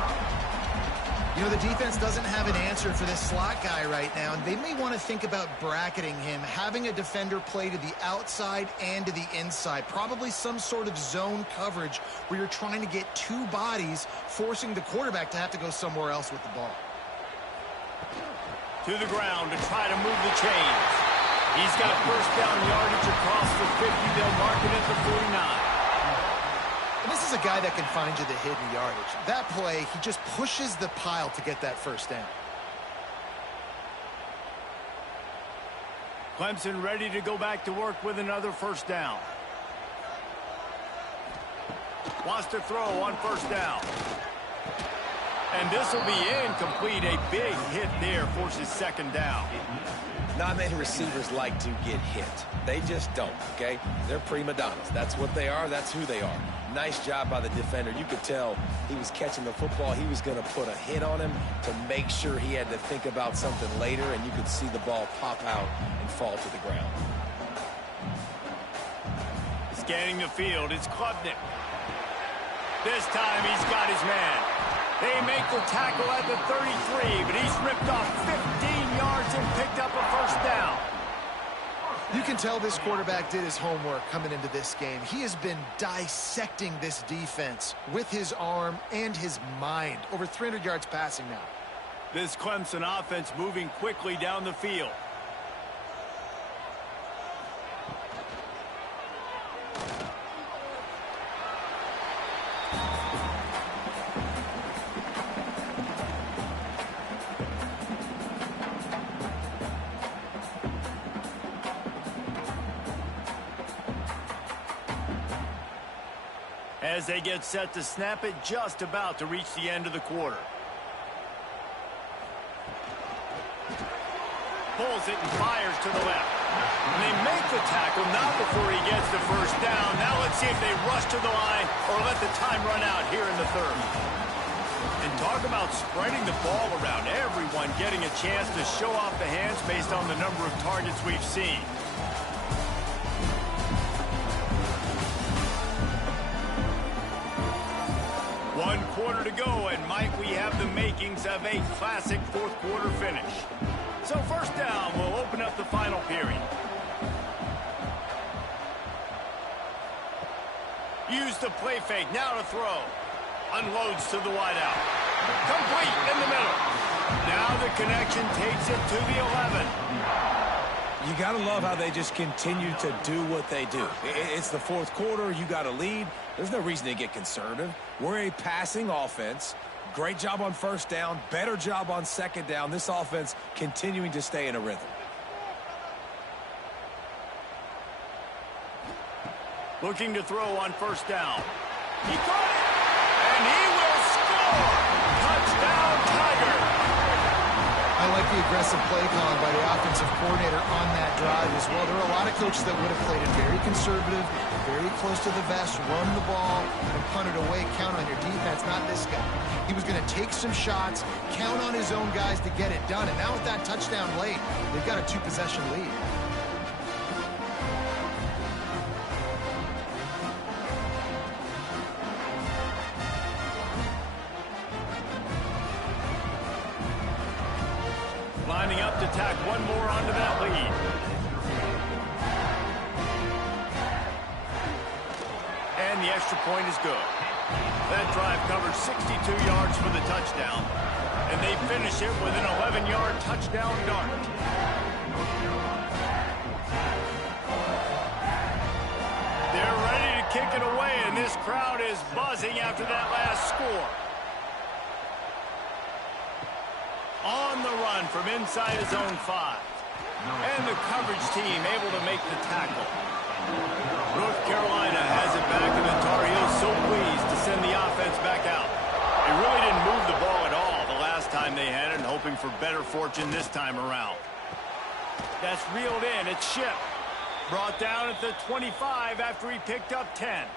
You know, the defense doesn't have an answer for this slot guy right now, and they may want to think about bracketing him, having a defender play to the outside and to the inside. Probably some sort of zone coverage where you're trying to get two bodies, forcing the quarterback to have to go somewhere else with the ball. To the ground to try to move the chains. He's got first down yardage across the 50. They'll mark it at the 49. And this is a guy that can find you the hidden yardage. That play, he just pushes the pile to get that first down. Clemson ready to go back to work with another first down. Wants to throw on first down. And this will be incomplete. A big hit there forces second down. Not many receivers like to get hit. They just don't, okay? They're prima donnas. That's what they are. That's who they are. Nice job by the defender. You could tell he was catching the football. He was going to put a hit on him to make sure he had to think about something later, and you could see the ball pop out and fall to the ground. Scanning the field, it's Klubnik. This time he's got his man. They make the tackle at the 33, but he's ripped off 15 yards and picked up a first down. You can tell this quarterback did his homework coming into this game. He has been dissecting this defense with his arm and his mind. Over 300 yards passing now. This Clemson offense moving quickly down the field. As they get set to snap it, just about to reach the end of the quarter. Pulls it and fires to the left. And they make the tackle, not before he gets the first down. Now let's see if they rush to the line or let the time run out here in the third. And talk about spreading the ball around. Everyone getting a chance to show off the hands based on the number of targets we've seen. One quarter to go, and might we have the makings of a classic fourth quarter finish. So first down will open up the final period. Use the play fake, now to throw. Unloads to the wideout. Complete in the middle. Now the connection takes it to the 11. You got to love how they just continue to do what they do. It's the fourth quarter. You got to lead. There's no reason to get conservative. We're a passing offense. Great job on first down. Better job on second down. This offense continuing to stay in a rhythm. Looking to throw on first down. He caught it, and he will score. Touchdown, Tiger. I like the aggressive play calling by the offensive coordinator on that drive as well. There are a lot of coaches that would have played it very conservative, very close to the vest, run the ball, and punt it away. Count on your defense, not this guy. He was going to take some shots, count on his own guys to get it done. And now with that touchdown late, they've got a 2-possession lead. Lining up to tack one more onto that lead. And the extra point is good. That drive covered 62 yards for the touchdown. And they finish it with an 11-yard touchdown dart. They're ready to kick it away, and this crowd is buzzing after that last score. On the run from inside his own 5. And the coverage team able to make the tackle. North Carolina has it back, and the Tar Heels so pleased to send the offense back out. They really didn't move the ball at all the last time they had it, and hoping for better fortune this time around. That's reeled in. It's Shipp. Brought down at the 25 after he picked up 10.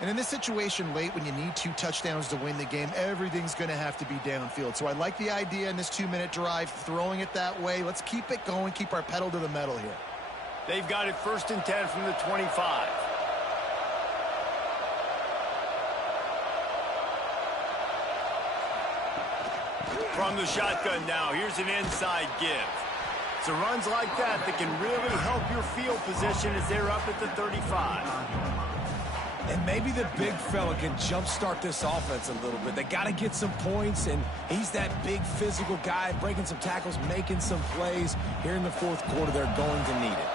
And in this situation late, when you need 2 touchdowns to win the game, everything's going to have to be downfield. So I like the idea in this 2-minute drive, throwing it that way. Let's keep it going, keep our pedal to the metal here. They've got it 1st and 10 from the 25. From the shotgun now, here's an inside give. So runs like that can really help your field position as they're up at the 35. And maybe the big fella can jumpstart this offense a little bit. They got to get some points, and he's that big physical guy, breaking some tackles, making some plays. Here in the fourth quarter, they're going to need it.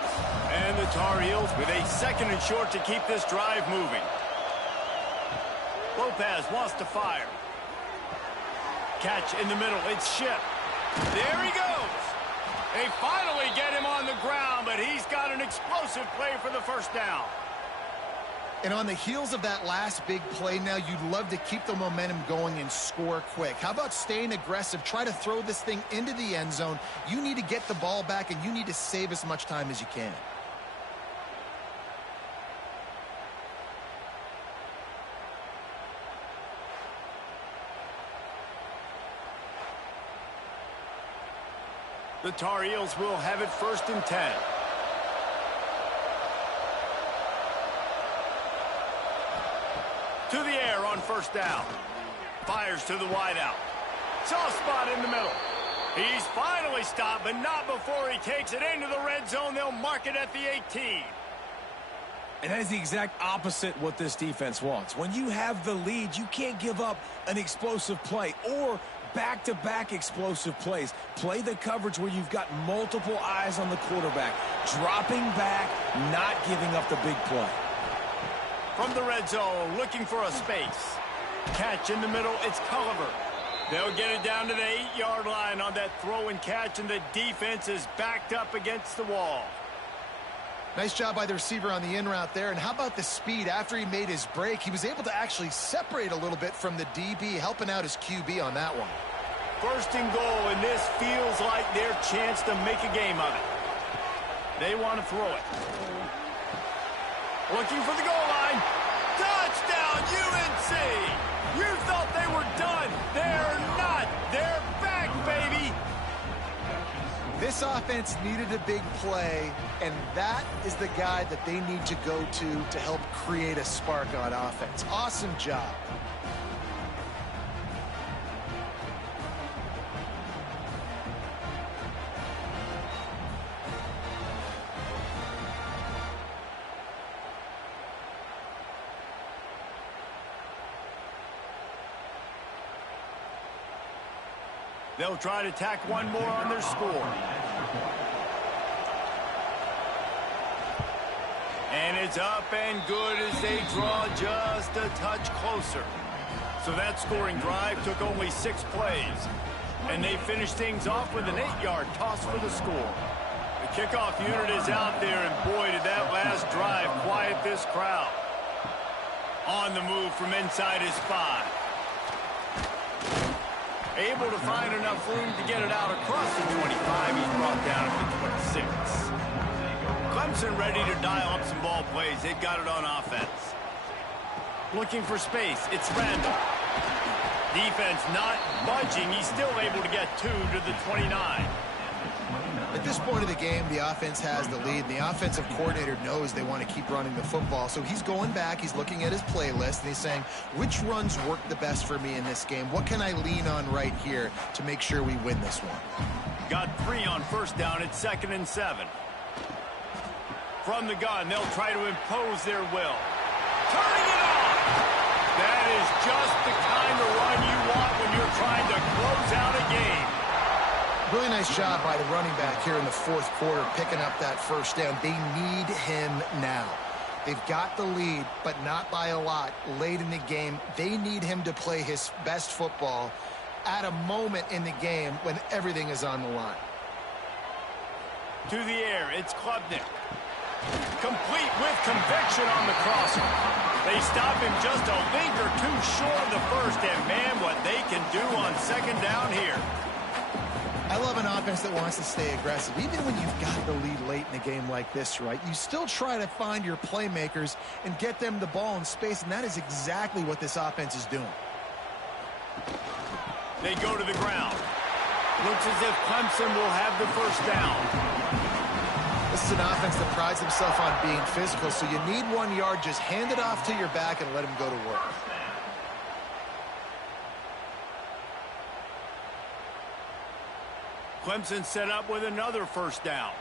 And the Tar Heels with a 2nd and short to keep this drive moving. Lopez wants to fire. Catch in the middle. It's Shipp. There he goes. They finally get him on the ground, but he's got an explosive play for the first down. And on the heels of that last big play now, you'd love to keep the momentum going and score quick. How about staying aggressive? Try to throw this thing into the end zone. You need to get the ball back, and you need to save as much time as you can. The Tar Heels will have it 1st and 10. To the air on first down. Fires to the wideout. Soft spot in the middle. He's finally stopped, but not before he takes it into the red zone. They'll mark it at the 18. And that is the exact opposite what this defense wants. When you have the lead, you can't give up an explosive play or back-to-back explosive plays. Play the coverage where you've got multiple eyes on the quarterback. Dropping back, not giving up the big play. From the red zone, looking for a space. Catch in the middle, it's Culliver. They'll get it down to the 8-yard line on that throw and catch, and the defense is backed up against the wall. Nice job by the receiver on the in route there. And how about the speed? After he made his break, he was able to actually separate a little bit from the DB, helping out his QB on that one. 1st and goal, and this feels like their chance to make a game of it. They want to throw it. Looking for the goal line. Touchdown, UNC! You thought they were done. They're not. They're back, baby. This offense needed a big play, and that is the guy that they need to go to help create a spark on offense. Awesome job. They'll try to tack one more on their score. And it's up and good as they draw just a touch closer. So that scoring drive took only 6 plays. And they finished things off with an 8-yard toss for the score. The kickoff unit is out there, and boy, did that last drive quiet this crowd. On the move from inside his 5. Able to find enough room to get it out across the 25. He's brought down at the 26. Clemson ready to dial up some ball plays. They've got it on offense. Looking for space. It's Randall. Defense not budging. He's still able to get 2 to the 29. At this point of the game, the offense has the lead. The offensive coordinator knows they want to keep running the football. So he's going back, he's looking at his playlist, and he's saying, which runs work the best for me in this game? What can I lean on right here to make sure we win this one? Got 3 on first down. It's 2nd and 7. From the gun, they'll try to impose their will. Turning it on! That is just the kind of run you want when you're trying to close out a game. Really nice job by the running back here in the 4th quarter, picking up that first down. They need him now. They've got the lead, but not by a lot late in the game. They need him to play his best football at a moment in the game when everything is on the line. To the air, it's Klubnik. Complete with conviction on the crosser. They stop him just a link or 2 short of the first, and man, what they can do on 2nd down here. I love an offense that wants to stay aggressive. Even when you've got the lead late in a game like this, right, you still try to find your playmakers and get them the ball in space, and that is exactly what this offense is doing. They go to the ground. Looks as if Clemson will have the first down. This is an offense that prides himself on being physical, so you need 1 yard. Just hand it off to your back and let him go to work. Clemson set up with another first down.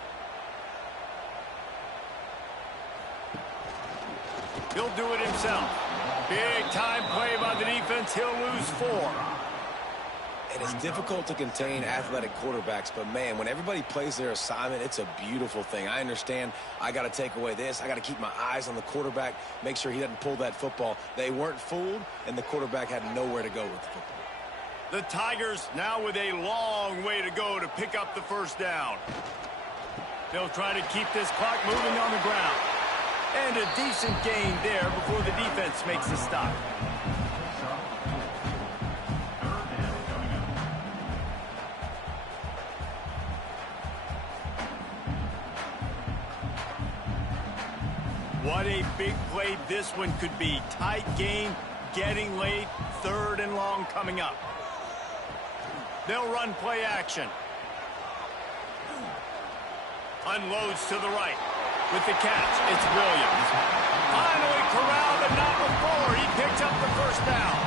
He'll do it himself. Big time play by the defense. He'll lose 4. And it's difficult to contain athletic quarterbacks, but man, when everybody plays their assignment, it's a beautiful thing. I understand I got to take away this. I got to keep my eyes on the quarterback, make sure he doesn't pull that football. They weren't fooled, and the quarterback had nowhere to go with the football. The Tigers now with a long way to go to pick up the first down. They'll try to keep this clock moving on the ground. And a decent gain there before the defense makes a stop. What a big play this one could be. Tight game, getting late, 3rd and long coming up. They'll run play action. Unloads to the right. With the catch, it's Williams. Finally corralled, but not before. He picked up the first down.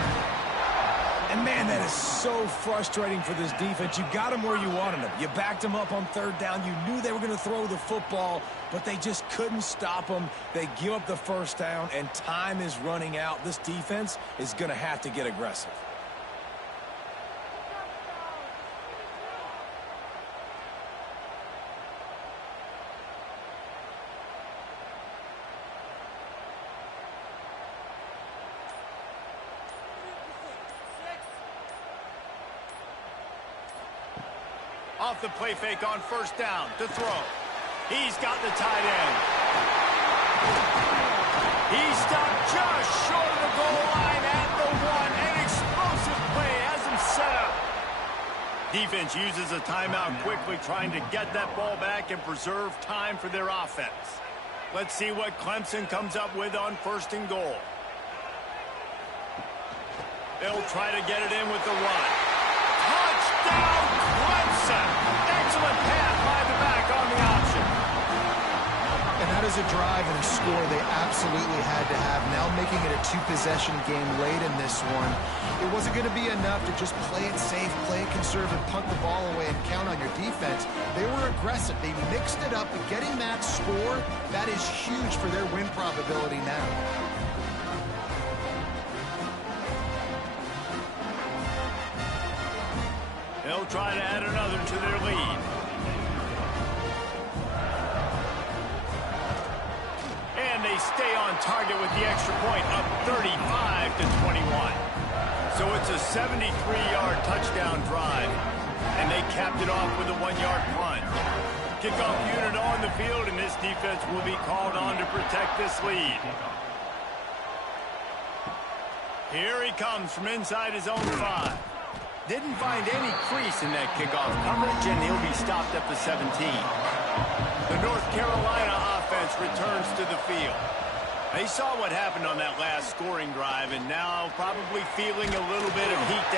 And man, that is so frustrating for this defense. You got them where you wanted them. You backed them up on 3rd down. You knew they were going to throw the football, but they just couldn't stop them. They give up the first down, and time is running out. This defense is going to have to get aggressive. Off the play fake on first down to throw. He's got the tight end. He stopped just short of the goal line at the 1. An explosive play has him set up. Defense uses a timeout quickly, trying to get that ball back and preserve time for their offense. Let's see what Clemson comes up with on 1st and goal. They'll try to get it in with the run. Touchdown, Clemson! Excellent pass by the back on the option. And that is a drive and a score they absolutely had to have. Now making it a 2-possession game late in this one. It wasn't going to be enough to just play it safe, play it conservative, punt the ball away, and count on your defense. They were aggressive. They mixed it up, and getting that score, that is huge for their win probability now. They'll try to add another to their lead. And they stay on target with the extra point, up 35-21. So it's a 73-yard touchdown drive, and they capped it off with a 1-yard punt. Kickoff unit on the field, and this defense will be called on to protect this lead. Here he comes from inside his own 5. Didn't find any crease in that kickoff coverage, and he'll be stopped at the 17. The North Carolina offense returns to the field. They saw what happened on that last scoring drive, and now probably feeling a little bit of heat.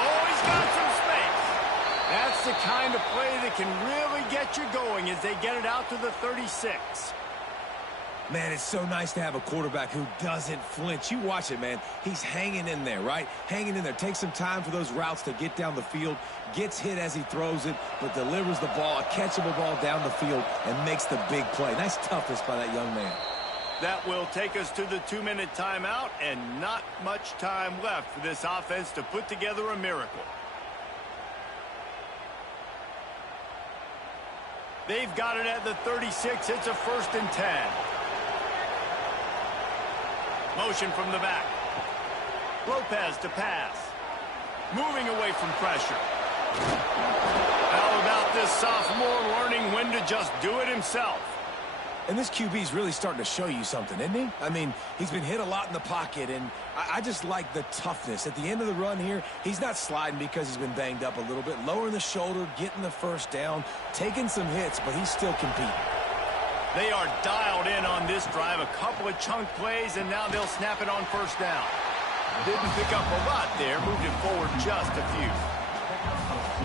Oh, he's got some space. That's the kind of play that can really get you going as they get it out to the 36. Man, it's so nice to have a quarterback who doesn't flinch. You watch it, man. He's hanging in there, right? Hanging in there. Takes some time for those routes to get down the field. Gets hit as he throws it, but delivers the ball, a catchable ball down the field, and makes the big play. Nice toughness by that young man. That will take us to the 2-minute timeout, and not much time left for this offense to put together a miracle. They've got it at the 36. It's a 1st and 10. Motion from the back. Lopez to pass. Moving away from pressure. How about this sophomore learning when to just do it himself? And this QB's really starting to show you something, isn't he? I mean, he's been hit a lot in the pocket, and I just like the toughness. At the end of the run here, he's not sliding because he's been banged up a little bit. Lowering the shoulder, getting the first down, taking some hits, but he's still competing. They are dialed in on this drive. A couple of chunk plays, and now they'll snap it on 1st down. Didn't pick up a lot there. Moved it forward just a few.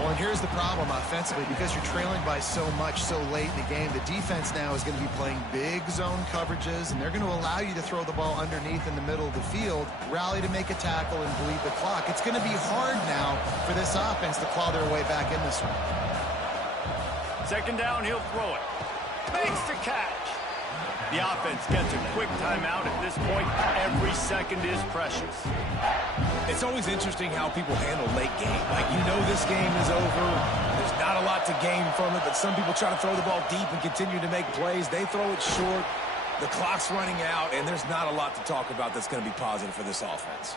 Well, and here's the problem offensively. Because you're trailing by so much so late in the game, the defense now is going to be playing big zone coverages, and they're going to allow you to throw the ball underneath in the middle of the field, rally to make a tackle, and bleed the clock. It's going to be hard now for this offense to claw their way back in this one. 2nd down, he'll throw it. Makes the catch. The offense gets a quick timeout at this point. Every second is precious. It's always interesting how people handle late game. Like, you know this game is over. There's not a lot to gain from it, but some people try to throw the ball deep and continue to make plays. They throw it short. The clock's running out, and there's not a lot to talk about that's going to be positive for this offense.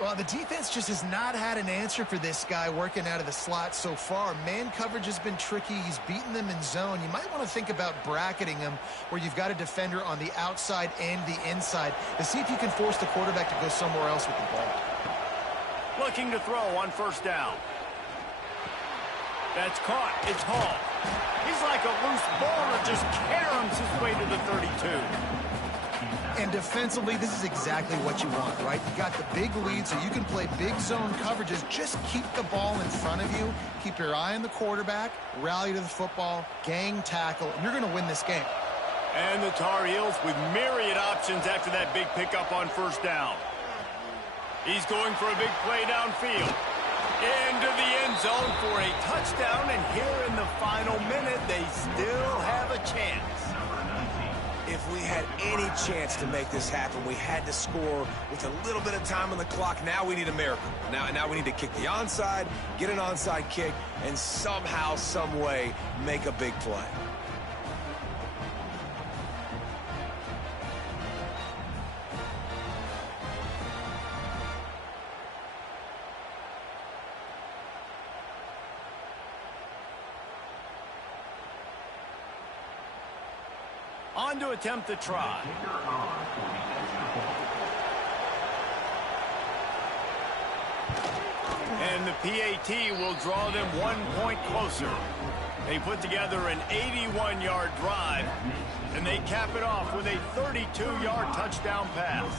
Well, the defense just has not had an answer for this guy working out of the slot so far. Man coverage has been tricky. He's beaten them in zone. You might want to think about bracketing him where you've got a defender on the outside and the inside to see if you can force the quarterback to go somewhere else with the ball. Looking to throw on 1st down. That's caught. It's Hall. He's like a loose ball that just caroms his way to the 32. And defensively, this is exactly what you want, right? You got the big lead, so you can play big zone coverages. Just keep the ball in front of you. Keep your eye on the quarterback. Rally to the football. Gang tackle. And you're going to win this game. And the Tar Heels with myriad options after that big pickup on 1st down. He's going for a big play downfield. Into the end zone for a touchdown. And here in the final minute, they still have a chance. If we had any chance to make this happen, we had to score with a little bit of time on the clock. Now we need a miracle. Now we need to kick the onside, get an onside kick, and somehow, some way, make a big play. On to attempt the try. And the PAT will draw them 1 point closer. They put together an 81-yard drive, and they cap it off with a 32-yard touchdown pass.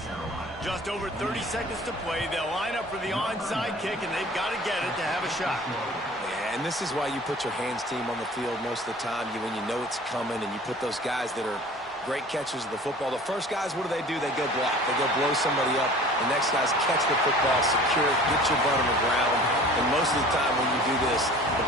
Just over 30 seconds to play. They'll line up for the onside kick, and they've got to get it to have a shot. Yeah, and this is why you put your hands team on the field most of the time when you know it's coming, and you put those guys that are great catchers of the football. The first guys, what do? They go block. They go blow somebody up. The next guys catch the football, secure it, get your butt on the ground. And most of the time when you do this, the